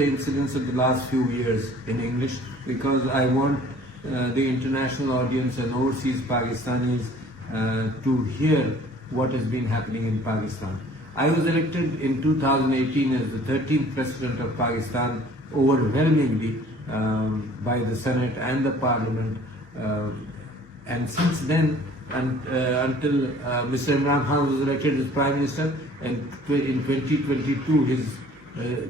the incidents of the last few years in English because I want the international audience and overseas Pakistanis to hear what has been happening in Pakistan. I was elected in 2018 as the 13th President of Pakistan overwhelmingly by the Senate and the Parliament, and since then until Mr. Imran Khan was elected as Prime Minister, and in 2022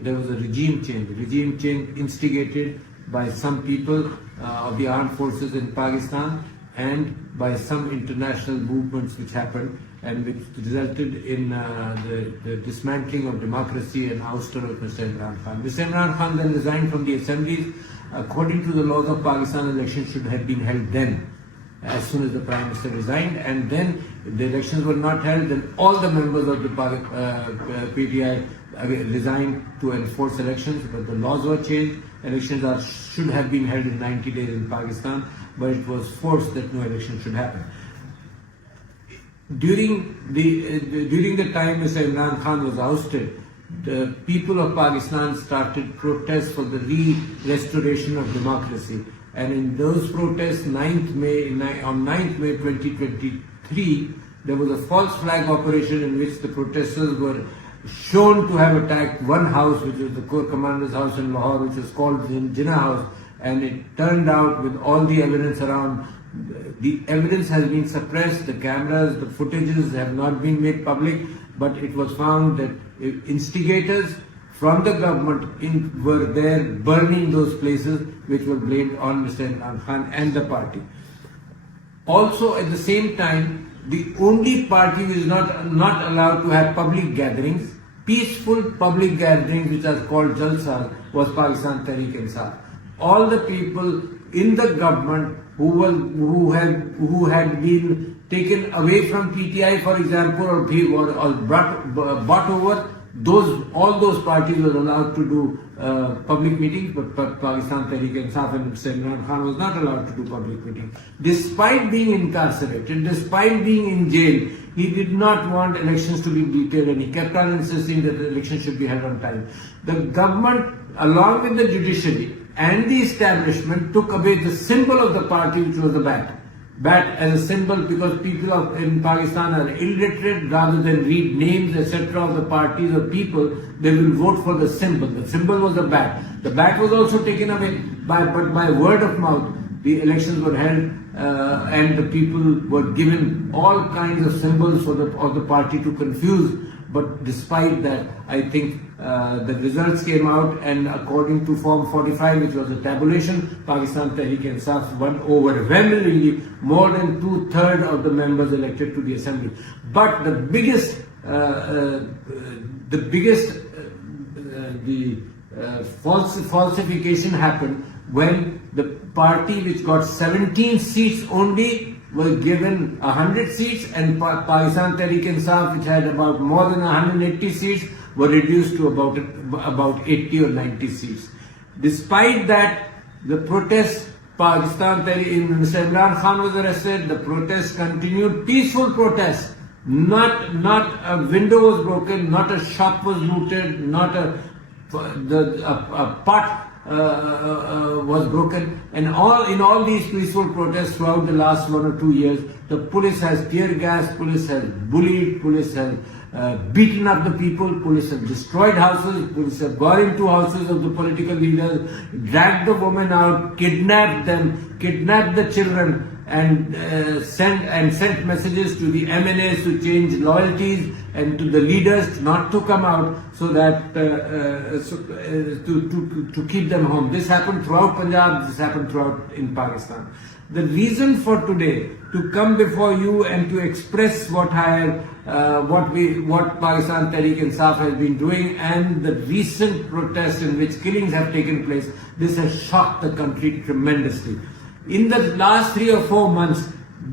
there was a regime change instigated by some people of the armed forces in Pakistan and by some international movements which happened and which resulted in the dismantling of democracy and ouster of Mr. Imran Khan. Mr. Imran Khan then resigned from the assemblies. According to the laws of Pakistan, elections should have been held then, as soon as the Prime Minister resigned, and then the elections were not held, then all the members of the PTI resigned to enforce elections, but the laws were changed. Elections should have been held in 90 days in Pakistan, but it was forced that no election should happen. During the time Mr. Imran Khan was ousted, the people of Pakistan started protests for the restoration of democracy. And in those protests, on 9th May 2023, there was a false flag operation in which the protesters were shown to have attacked one house, which was the Corps Commander's house in Lahore, which was called the Jinnah House. And it turned out, with all the evidence around, the evidence has been suppressed, the cameras, the footages have not been made public, but it was found that instigators from the government were there burning those places which were blamed on Mr. Imran Khan and the party. Also, at the same time, the only party which is not allowed to have public gatherings, peaceful public gatherings which are called Jalsas, was Pakistan Tehreek-e-Insaf. All the people in the government who had been taken away from PTI, for example, or brought over, all those parties were allowed to do public meetings, but Pakistan Tehreek-e-Insaf and Mr. Imran Khan was not allowed to do public meetings. Despite being incarcerated, despite being in jail, he did not want elections to be detailed, and he kept on insisting that the election should be held on time. The government, along with the judiciary and the establishment, took away the symbol of the party, which was the bat. Bat as a symbol, because people in Pakistan are illiterate. Rather than read names, etc. of the parties or people, they will vote for the symbol. The symbol was the bat. The bat was also taken away, but by word of mouth, the elections were held, and the people were given all kinds of symbols of the party to confuse. But despite that, I think the results came out, and according to Form 45, which was a tabulation, Pakistan Tehreek-e-Insaf won overwhelmingly, more than 2/3 of the members elected to the assembly. But the falsification happened when the party which got 17 seats only were given 100 seats, and Pakistan Tehreek-e-Insaf, which had about more than 180 seats, were reduced to about 80 or 90 seats. Despite that, the protests, Mr. Imran Khan was arrested, the protests continued, peaceful protests. Not a window was broken, not a shop was looted, not a pot was broken, and in all these peaceful protests throughout the last 1 or 2 years, the police has tear gas, police has bullied, police has beaten up the people, police have destroyed houses, police have gone into houses of the political leaders, dragged the women out, kidnapped them, kidnapped the children, and sent messages to the MNAs to change loyalties and to the leaders not to come out, so that to keep them home. This happened throughout Punjab. This happened throughout in Pakistan. The reason for today to come before you and to express what Pakistan Tehreek-e-Insaf has been doing, and the recent protests in which killings have taken place, this has shocked the country tremendously. In the last 3 or 4 months,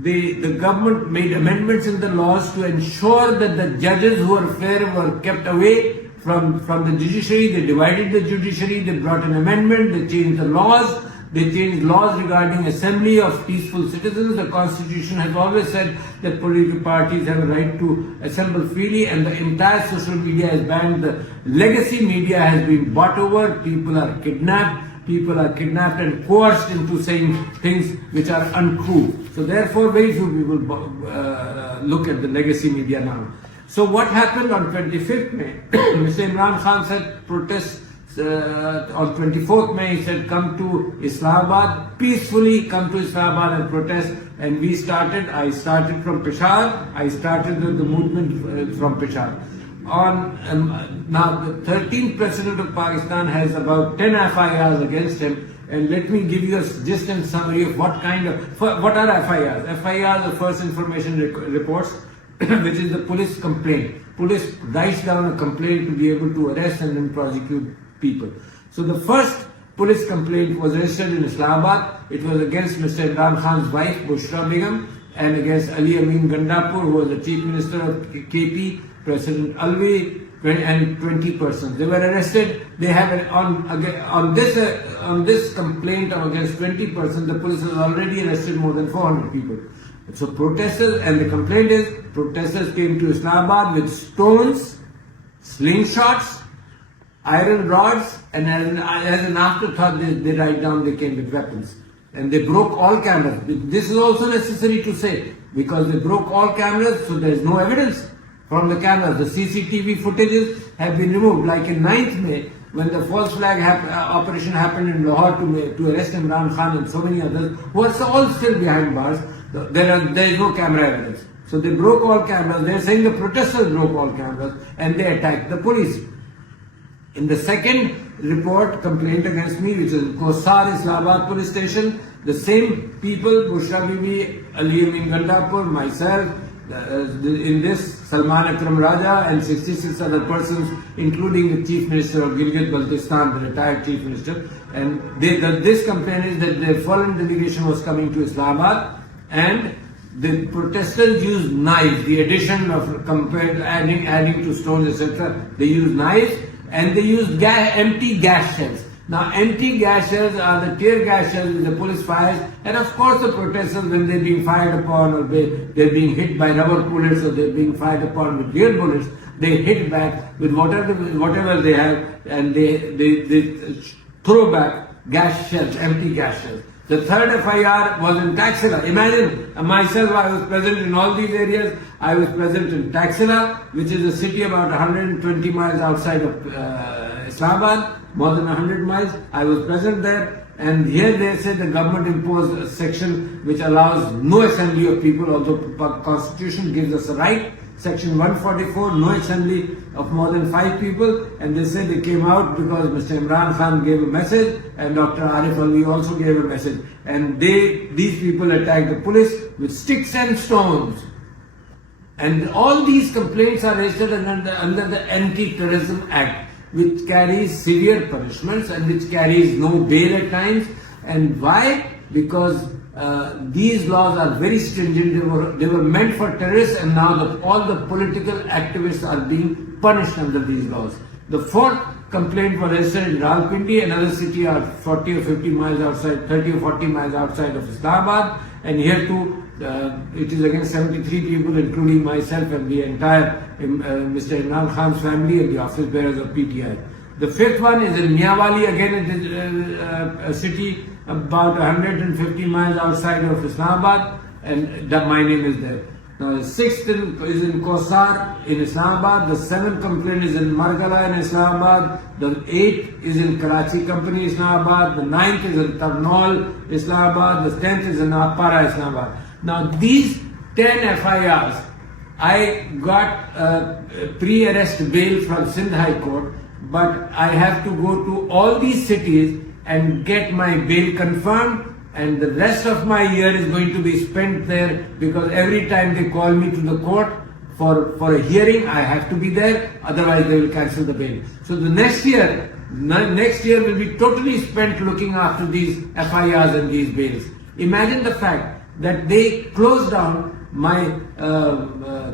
the government made amendments in the laws to ensure that the judges who were fair were kept away from the judiciary. They divided the judiciary, they brought an amendment, they changed the laws. They changed laws regarding assembly of peaceful citizens. The constitution has always said that political parties have a right to assemble freely, and the entire social media is banned. The legacy media has been bought over. People are kidnapped. People are kidnapped and coerced into saying things which are untrue. So therefore, very few people look at the legacy media now. So what happened on 25th May? Mr. Imran Khan said protests on 24th May. He said come to Islamabad, peacefully come to Islamabad and protest. And we started. I started from Peshawar. I started the movement from Peshawar. Now the 13th President of Pakistan has about 10 FIRs against him, and let me give you a distant summary of what are FIRs. FIRs are first information reports, which is the police complaint. Police writes down a complaint to be able to arrest and then prosecute people. So the first police complaint was registered in Islamabad. It was against Mr. Imran Khan's wife, Bushra Begum, and against Ali Amin Gandapur, who was the Chief Minister of KP, President Alwi, and 20 persons. They were arrested. They have on this complaint against 20 persons, the police has already arrested more than 400 people. So protesters, and the complaint is protesters came to Islamabad with stones, slingshots, iron rods, and as an afterthought, they write down they came with weapons. And they broke all cameras. This is also necessary to say, because they broke all cameras, so there is no evidence from the cameras. The CCTV footages have been removed. Like in 9th May, when the false flag operation happened in Lahore to arrest Imran Khan and so many others, who are all still behind bars, there is no camera evidence. So they broke all cameras. They are saying the protesters broke all cameras and they attacked the police. In the second report, complaint against me, which is Kosar Islamabad police station, the same people, Bushra Bibi, Ali Amin Gandapur, myself, in this Salman Akram Raja and 66 other persons, including the Chief Minister of Gilgit-Baltistan, the retired Chief Minister, and this complaint is that the foreign delegation was coming to Islamabad and the protesters used knives, the addition of adding to stones, etc. They used knives and they used empty gas shells. Now, empty gas shells are the tear gas shells which the police fires, and of course the protesters, when they're being fired upon or they're being hit by rubber bullets or they're being fired upon with real bullets, they hit back with whatever they have, and they throw back gas shells, empty gas shells. The third FIR was in Taxila. Imagine, myself, I was present in all these areas. I was present in Taxila, which is a city about 120 miles outside of Islamabad, more than 100 miles. I was present there, and here they say the government imposed a section which allows no assembly of people, although the Constitution gives us a right. Section 144, no assembly of more than 5 people, and they say they came out because Mr. Imran Khan gave a message and Dr. Arif Alwi also gave a message, and these people attacked the police with sticks and stones. And all these complaints are registered under the Anti-Terrorism Act, which carries severe punishments and which carries no bail at times. And why? Because these laws are very stringent. They were meant for terrorists, and now all the political activists are being punished under these laws. The fourth complaint was registered in Rawalpindi, another city 40 or 50 miles outside, 30 or 40 miles outside of Islamabad, and here too it is against 73 people, including myself and the entire Mr. Imran Khan's family and the office bearers of PTI. The fifth one is in Miawali, again it is a city about 150 miles outside of Islamabad, and my name is there. Now the sixth is in Kosar in Islamabad, the seventh complaint is in Margala in Islamabad, the eighth is in Karachi Company Islamabad, the ninth is in Tarnol Islamabad, the 10th is in Apara Islamabad. Now these 10 FIRs, I got pre-arrest bail from Sindh High Court, but I have to go to all these cities and get my bail confirmed, and the rest of my year is going to be spent there, because every time they call me to the court for a hearing, I have to be there, otherwise they will cancel the bail. So the next year will be totally spent looking after these FIRs and these bails. Imagine the fact that they closed down my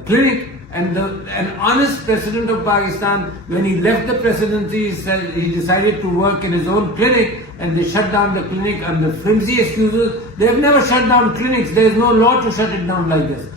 clinic And an honest president of Pakistan, when he left the presidency, he decided to work in his own clinic, and they shut down the clinic on the flimsy excuses. They have never shut down clinics. There is no law to shut it down like this.